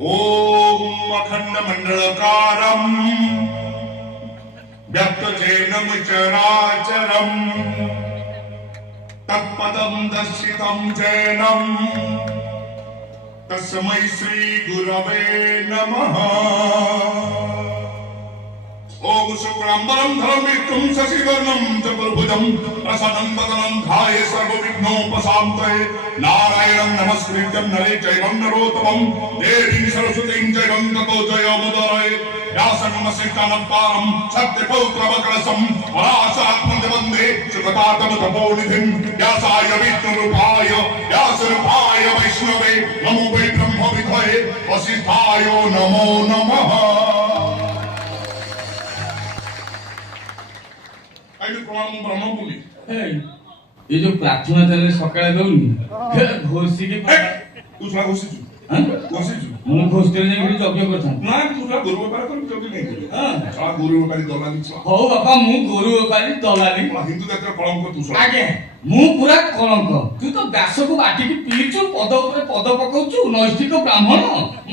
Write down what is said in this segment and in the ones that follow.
ओम अखंड मंडलकारम व्यक्तजेनम चराचरम तत्पदम दर्शितम जैनम तस्मै श्री गुरवे नमः। ओम शुक्लांबरम धरमविक्रम शशिवर्णम चतुर्भुजं प्रसन्नं वदनं ध्याये सर्वविघ्नोपशान्तये नारायणं नमस्कृत्यं नरे चैव नरोत्तमं देवीं सरस्वतीं चैव ततो जयमुदीरये व्यासं वसिष्ठं पारं सत्यपौत्रवकलशं पराशरात्मजवन्दे सुगतातमतपोनिधिं व्यासाय विष्णुरूपाय व्यासरूपाय वैष्णवे नमो वै ब्रह्मविद्महे वसिष्ठाय नमो नमः। ब्रह्मभूमि ये जो प्रार्थना चले सकाळे दउनी घोसी के तुझा घोसीचु घोसीचु मु घोस के जे यज्ञ करथान ना तुझा गुरु व्यापार कर जोगी नहीं करे हां सा गुरु व्यापारी दलाली छ हो बाबा मु गुरु व्यापारी दलाली हिंदू जातिर कलंक तुझ आगे मु पूरा कलंक तू तो व्यास को बाटी की पीचु पद ऊपर पद पकाउचु नैष्ठिक ब्राह्मण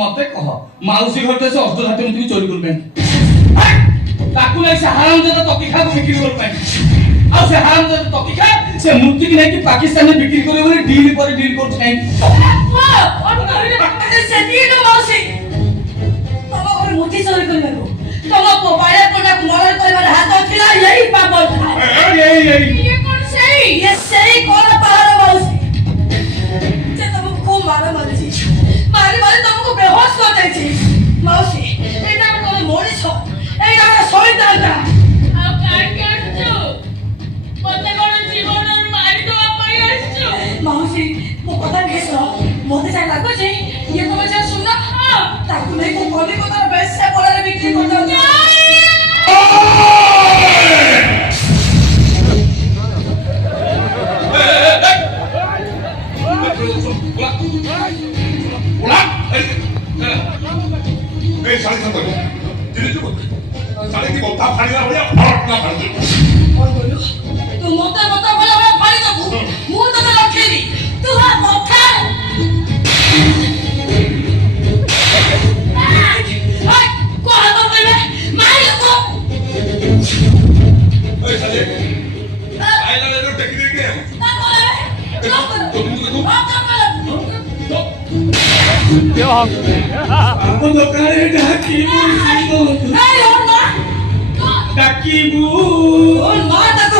मते कह माउसी घरते से अष्टधातु मुझे चोरी कर पे ताकू नहीं से हराम जदा तकी खा बिक्री कर पाए आ से हराम जदा तकी खा से मूर्ति की नहीं कि पाकिस्तान में बिक्री करे बोले डील पर डील कर छाई और कहले से दिन मौसी तब और मूर्ति चोरी करबे को तब मोबाइल पर ना मर्डर करबे हाथ थिला यही पागल था ये कौन सही ये सही कौन पहाड़ मौसी जे तब को मारे मारे तुमको बेहोश कर दे छी मौसी एटा कोन मोड़ी छ एटा शैतानटा आ काट काटছো মতে কোন জীবনের মারি তো আপনি আসছো मौसी वो पता नहीं सो मोते जाय लागो जे ये तो मजा सुना हां ताकू नहीं को कोली को तर बेस से बोला रे बिक्री कर दो ए साली संत दिले जो साली की बोता फाड़ीला भलिया फरक ना फाड़ दे और बोलो तू मोता मोता बोला मैं फाड़ी दबू मुंह तो रखेली तू हा मोथा हाय को हा तो बोले मार को ए साली आइला ले टेक दे के ना बोले चुप कर तो तुम देखो हां तो बोले आपको दकारे ढाकी नहीं और ना डाकीबू और मार तक